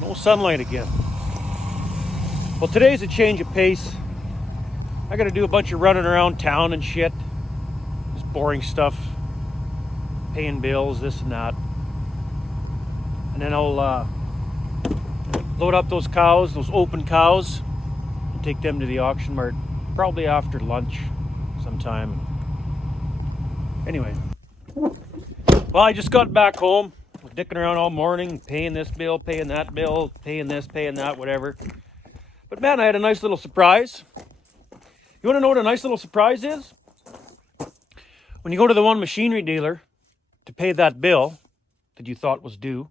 No sunlight again. Well, today's a change of pace. I gotta do a bunch of running around town and shit. Just boring stuff. Paying bills, this and that. And then I'll load up those cows, those open cows, and take them to the auction mart. Probably after lunch sometime. Anyway. Well, I just got back home. Was dicking around all morning, paying this bill, paying that bill, paying this, paying that, whatever. But man, I had a nice little surprise. You want to know what a nice little surprise is? When you go to the one machinery dealer to pay that bill that you thought was due,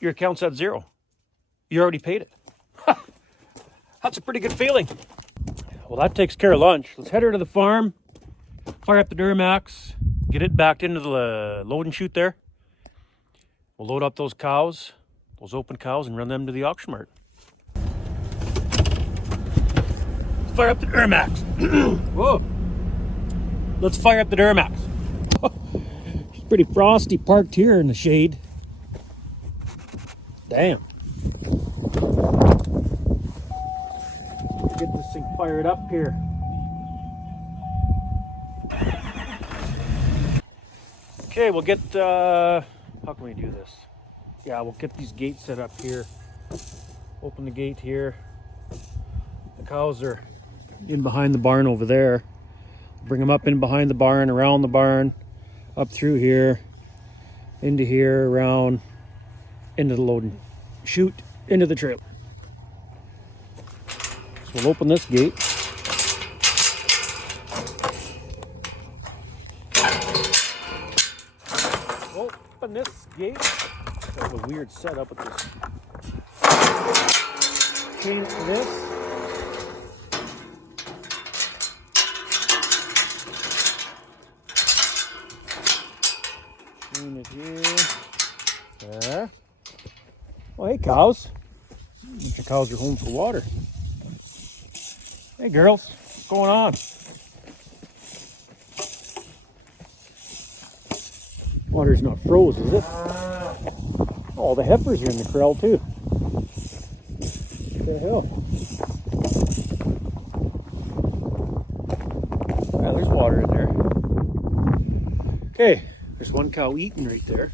your account's at zero. You already paid it. That's a pretty good feeling. Well, that takes care of lunch. Let's head over to the farm, fire up the duramax, get it backed into the load and chute there. We'll load up those cows, those open cows, and run them to the auction mart. Fire up the duramax. Whoa. Let's fire up the duramax. It's pretty frosty parked here in the shade. Damn. Get this thing fired up here. Okay, we'll get, how can we do this? Yeah, we'll get these gates set up here. Open the gate here. The cows are in behind the barn over there. Bring them up in behind the barn, around the barn, up through here, into here, around, into the load and chute, into the trailer. So we'll open this gate. Open this gate. That's a weird setup with this. Change this. Clean it here. There. Oh, hey, cows. Your cows are home for water. Hey, girls. What's going on? Water's not froze, is it? Oh, the heifers are in the corral, too. What the hell? Yeah, there's water in there. Okay, there's one cow eating right there.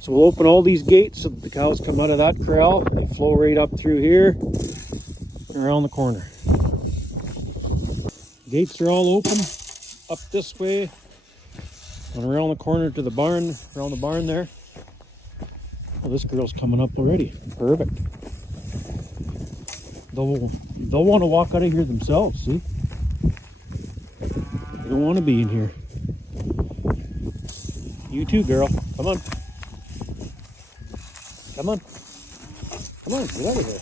So we'll open all these gates so that the cows come out of that corral. They flow right up through here and around the corner. Gates are all open up this way and around the corner to the barn, around the barn there. Well, this girl's coming up already. Perfect. They'll want to walk out of here themselves, see? They don't want to be in here. You too, girl. Come on. Come on. Come on, get out of here.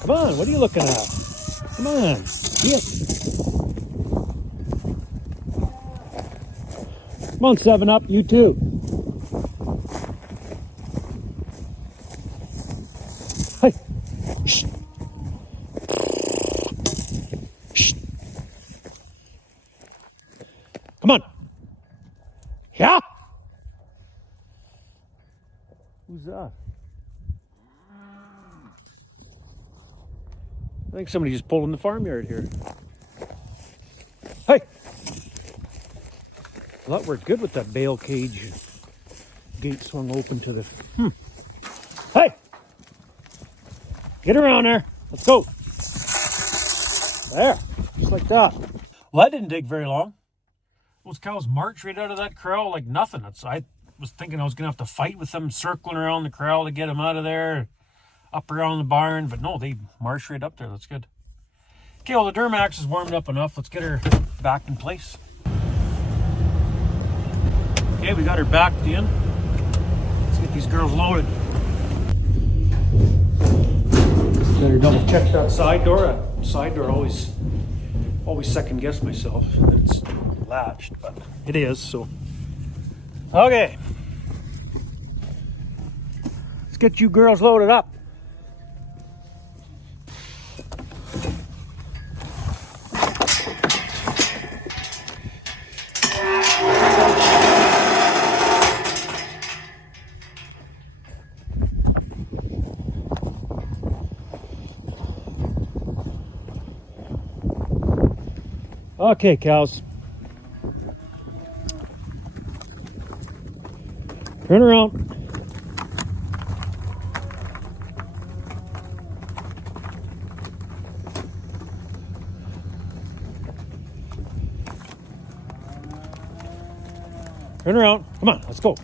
Come on, what are you looking at? Come on. Yes. Come on, 7-Up, you too. Hey. Shh. Shh. Come on. Yeah. Who's that? I think somebody just pulled in the farmyard here. Hey! Well, that worked good with that bale cage. Gate swung open to the... Hey! Get around there. Let's go. There. Just like that. Well, that didn't take very long. Those cows marched right out of that corral like nothing. I was thinking I was going to have to fight with them circling around the corral to get them out of there. Up around the barn, but no, they marched right up there. That's good. Okay, well, the duramax is warmed up enough. Let's get her back in place. Okay, we got her backed in. Let's get these girls loaded. Better double check that side door. That side door always second guess myself. It's latched, but it is, so. Okay. Let's get you girls loaded up. Okay, cows. Turn around. Turn around. Come on, let's go.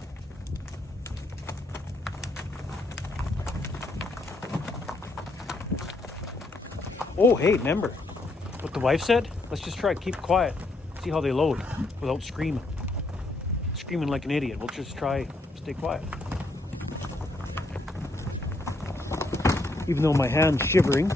Oh, hey, remember what the wife said? Let's just try to keep quiet. See how they load without screaming. Screaming like an idiot. We'll just try stay quiet. Even though my hand's shivering.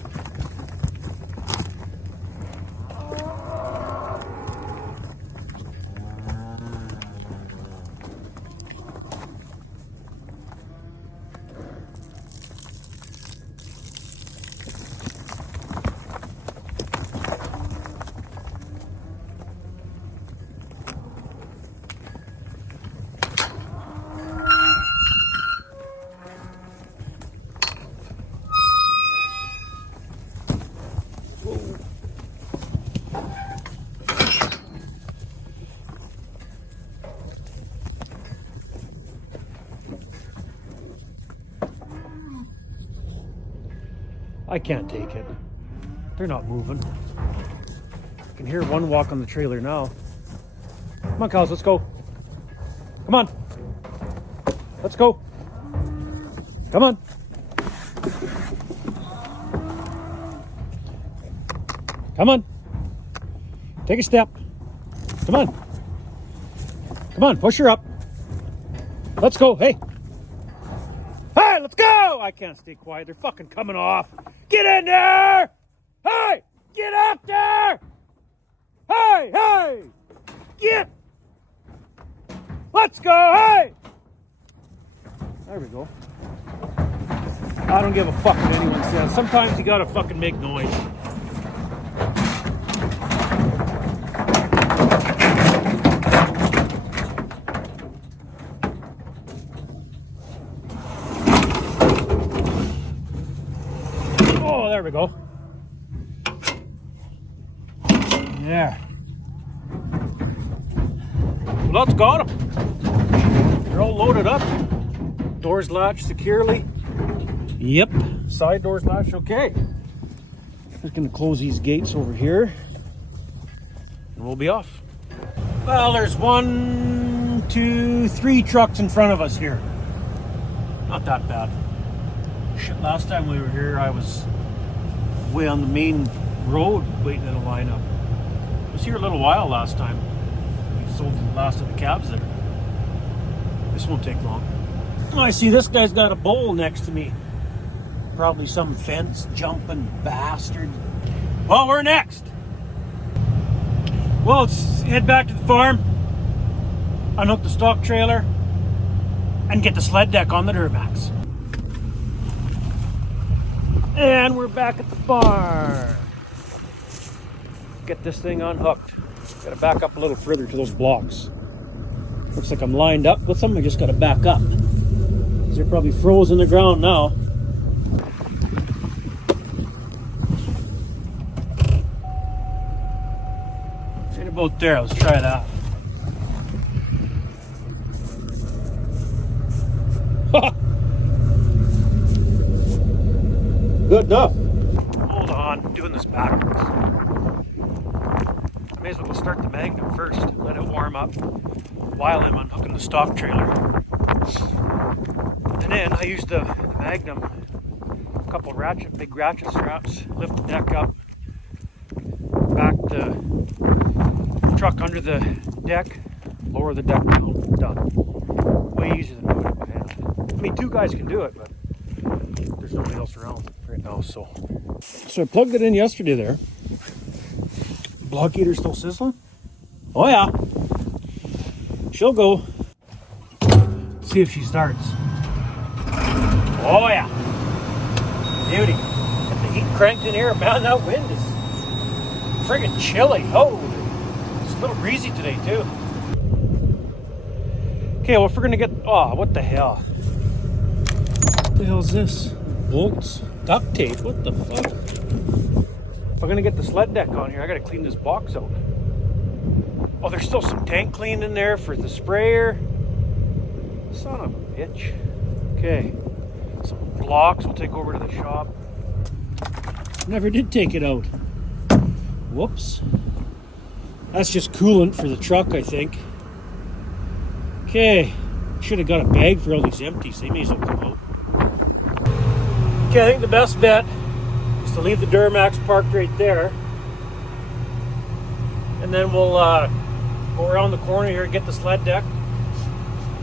I can't take it. They're not moving. I can hear one walk on the trailer now. Come on, cows, let's go. Come on. Let's go. Come on. Come on. Take a step. Come on. Come on, push her up. Let's go. Hey. Hey, let's go! I can't stay quiet. They're fucking coming off. Get in there! Hey! Get up there! Hey! Hey! Get! Let's go! Hey! There we go. I don't give a fuck what anyone says. Sometimes you gotta fucking make noise. There we go. There. Well, that's got them. They're all loaded up. Doors latched securely. Yep. Side doors latched okay. Just gonna close these gates over here. And we'll be off. Well, there's 1, 2, 3 trucks in front of us here. Not that bad. Shit, last time we were here, I was way on the main road waiting in a lineup. I was here a little while last time. We sold the last of the cabs there. This won't take long. I see this guy's got a bowl next to me. Probably some fence jumping bastard. Well, we're next. Well, let's head back to the farm, unhook the stock trailer, and get the sled deck on the duramax. And we're back at the farm. Get this thing unhooked. Gotta back up a little further to those blocks. Looks like I'm lined up with them. I just gotta back up. They're probably frozen in the ground now. Right about there. Let's try that. Good enough. Hold on, doing this backwards. I may as well start the Magnum first, let it warm up while I'm unhooking the stock trailer. And then I use the Magnum, a couple big ratchet straps, lift the deck up, back the truck under the deck, lower the deck down, done. Way easier than doing it by hand. I mean, 2 guys can do it, but there's nobody else around right now, so I plugged it in yesterday there. Block heater still sizzling? Oh yeah. She'll go. Let's see if she starts. Oh yeah. Beauty. Get the heat cranked in here. Man, that wind is friggin' chilly. Oh, it's a little breezy today too. Okay, well if we're gonna get, oh, what the hell? What the hell is this? Bolts? Duct tape? What the fuck? If I'm gonna get the sled deck on here, I gotta clean this box out. Oh, there's still some tank clean in there for the sprayer. Son of a bitch. Okay. Some blocks we'll take over to the shop. Never did take it out. Whoops. That's just coolant for the truck, I think. Okay. Should have got a bag for all these empties. They may as well come out. Okay, I think the best bet is to leave the Duramax parked right there. And then we'll go around the corner here and get the sled deck.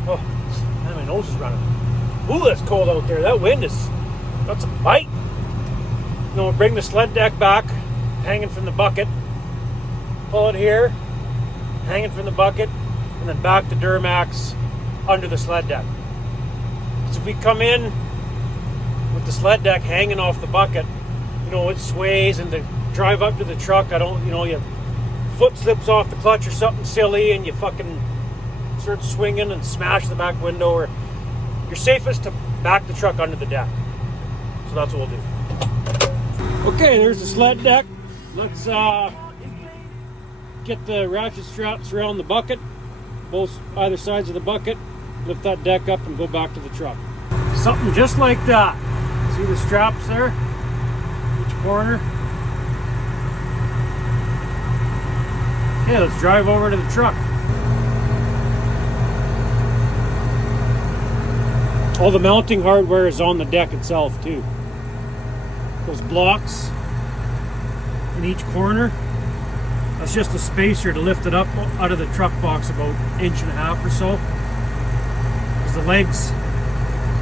Oh, man, my nose is running. Ooh, it's cold out there. That wind has got some bite. Then we'll bring the sled deck back, hanging from the bucket. Pull it here, hanging from the bucket, and then back to Duramax under the sled deck. So if we come in with the sled deck hanging off the bucket, you know, it sways, and to drive up to the truck, your foot slips off the clutch or something silly, and you fucking start swinging and smash the back window, or you're safest to back the truck under the deck. So that's what we'll do. Okay, there's the sled deck. Let's get the ratchet straps around the bucket, both either sides of the bucket, lift that deck up and go back to the truck. Something just like that. See the straps there? Each corner. Okay, let's drive over to the truck. All the mounting hardware is on the deck itself too. Those blocks in each corner, that's just a spacer to lift it up out of the truck box about 1.5 inches or so. Because the legs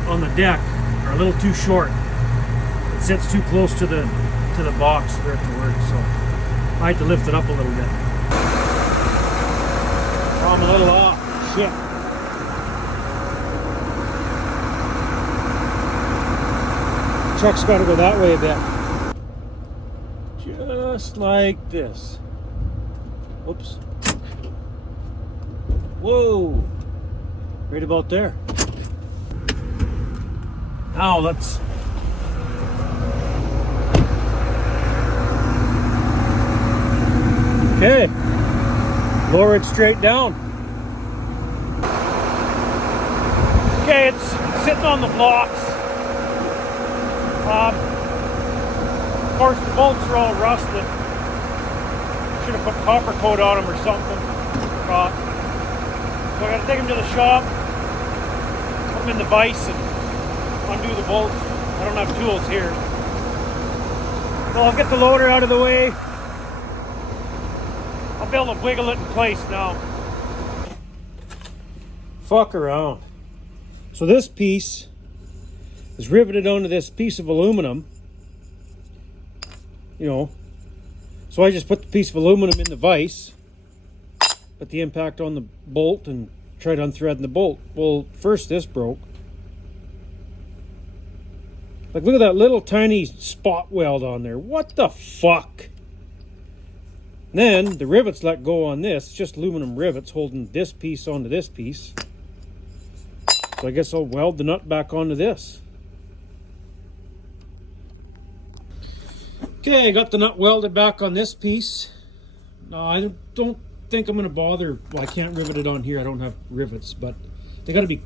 on the deck are a little too short. It sits too close to the box for it to work, so I had to lift it up a little bit. Oh, I'm a little off. Shit. Truck's got to go that way a bit. Just like this. Whoops. Whoa. Right about there. Now let's... Okay. Lower it straight down. Okay, it's sitting on the blocks. Of course, the bolts are all rusted. Should have put copper coat on them or something. So I got to take them to the shop, put them in the vise, and undo the bolts. I don't have tools here. So I'll get the loader out of the way. I'll be able to wiggle it in place now. Fuck around. So this piece is riveted onto this piece of aluminum, you know. So I just put the piece of aluminum in the vise, put the impact on the bolt, and tried unthreading the bolt. Well, first this broke. Like, look at that little tiny spot weld on there. What the fuck? Then the rivets let go on this. It's just aluminum rivets holding this piece onto this piece. So I guess I'll weld the nut back onto this. Okay, I got the nut welded back on this piece. I don't think I'm going to bother. Well, I can't rivet it on here. I don't have rivets, but they got to be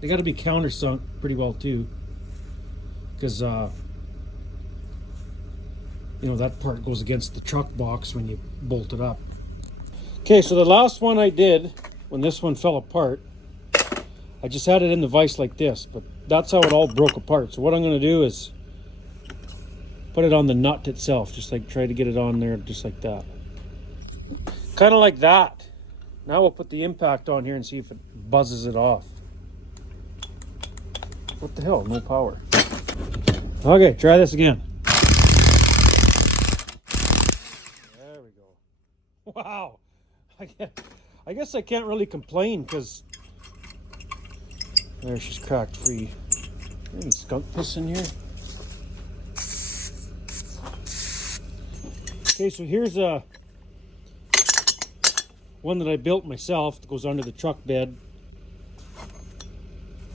countersunk pretty well too, because you know, that part goes against the truck box when you bolt it up. Okay, so the last one I did, when this one fell apart, I just had it in the vise like this, but that's how it all broke apart. So what I'm going to do is put it on the nut itself, just like try to get it on there just like that. Kind of like that. Now we'll put the impact on here and see if it buzzes it off. What the hell? No power. Okay, try this again. There we go. Wow. I guess I can't really complain, because there, she's cracked free. Any skunk piss in here? Okay, so here's a one that I built myself that goes under the truck bed.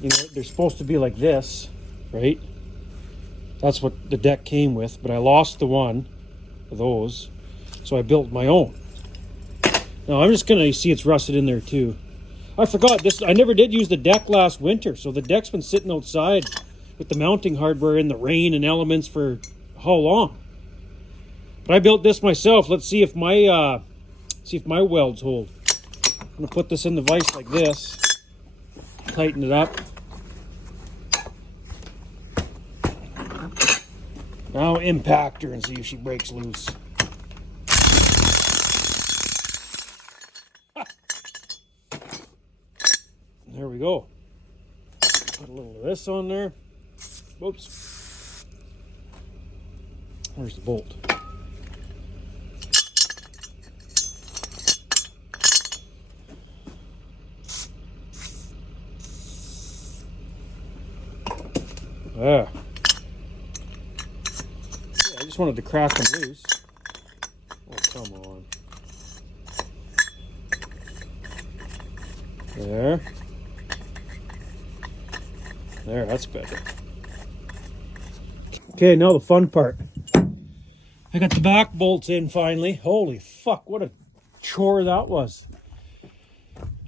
You know, they're supposed to be like this, right? That's what the deck came with, but I lost the one of those, so I built my own. No, I'm just gonna see it's rusted in there too. I forgot this. I never did use the deck last winter, so the deck's been sitting outside with the mounting hardware in the rain and elements for how long? But I built this myself. Let's see if my welds hold. I'm gonna put this in the vise like this, tighten it up. Now impact her and see if she breaks loose. There we go. Put a little of this on there. Whoops. Where's the bolt? Yeah, I just wanted to crack them loose. Oh, come on. There. There, that's better. Okay, now the fun part. I got the back bolts in finally. Holy fuck, what a chore that was.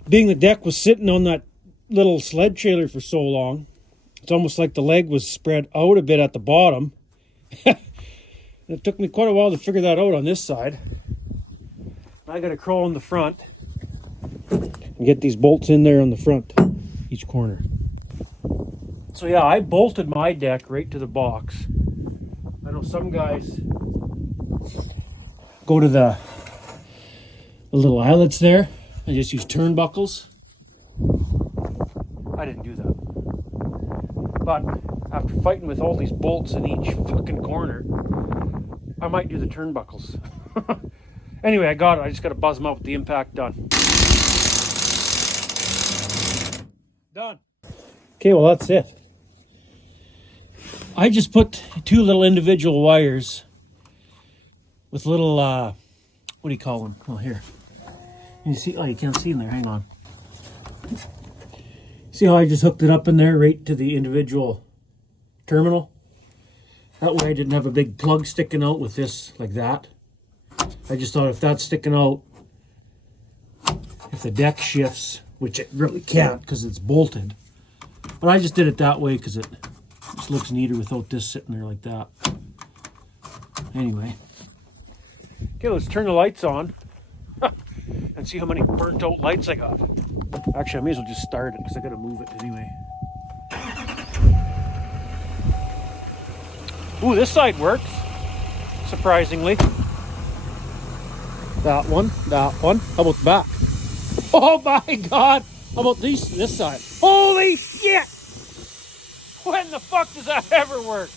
Being the deck was sitting on that little sled trailer for so long, it's almost like the leg was spread out a bit at the bottom. It took me quite a while to figure that out on this side. I got to crawl in the front and get these bolts in there on the front, each corner. So yeah, I bolted my deck right to the box. I know some guys go to the little eyelets there and just use turnbuckles. I didn't do that. But after fighting with all these bolts in each fucking corner, I might do the turnbuckles. Anyway, I got it. I just got to buzz them out with the impact done. Done. Okay, well that's it. I just put two little individual wires with little, what do you call them? Oh, here. You see, oh, you can't see in there. Hang on. See how I just hooked it up in there right to the individual terminal? That way I didn't have a big plug sticking out with this like that. I just thought if that's sticking out, if the deck shifts, which it really can't because it's bolted. But I just did it that way because it just looks neater without this sitting there like that. Anyway. Okay, let's turn the lights on and see how many burnt out lights I got. Actually, I may as well just start it because I got to move it anyway. Ooh, this side works, surprisingly. That one. How about the back? Oh my God! How about this side? Holy shit! When the fuck does that ever work?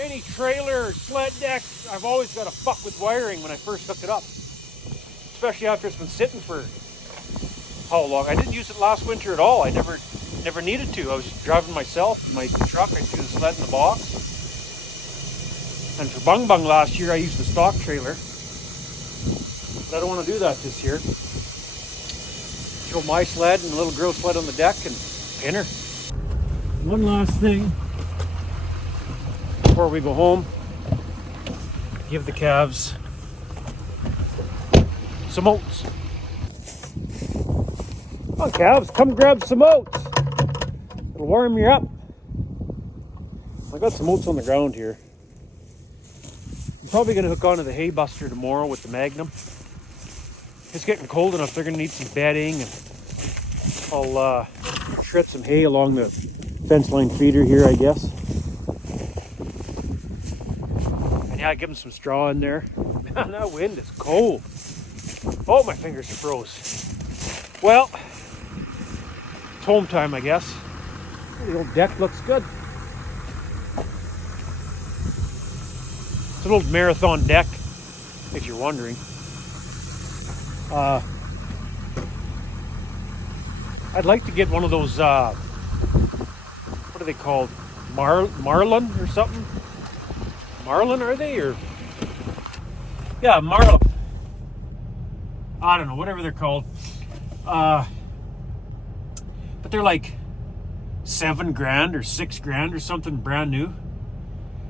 Any trailer or sled deck, I've always got to fuck with wiring when I first hook it up. Especially after it's been sitting for how long? I didn't use it last winter at all. I never needed to. I was just driving myself, my truck. I threw the sled in the box. And for Bung Bung last year, I used the stock trailer. But I don't want to do that this year. Throw my sled and the little girl's sled on the deck and pin her. One last thing before we go home. Give the calves some oats. Oh, calves, come grab some oats. It'll warm you up. I got some oats on the ground here. I'm probably going to hook onto the hay buster tomorrow with the Magnum. It's getting cold enough, they're going to need some bedding, and I'll shred some hay along the fence line feeder here, I guess. And yeah, I give them some straw in there. Man, that wind is cold. Oh, my fingers are froze. Well, it's home time, I guess. The old deck looks good. It's an old marathon deck, if you're wondering. I'd like to get one of those, what are they called? Marlin or something? Marlin, are they? Or yeah, Marlin. I don't know, whatever they're called. But they're like $7,000 or $6,000 or something, brand new.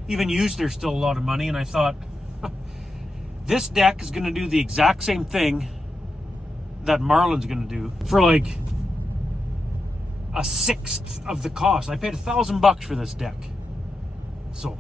Even used, they're still a lot of money. And I thought, this deck is going to do the exact same thing that Marlin's gonna do for like a sixth of the cost. I paid $1,000 for this deck. So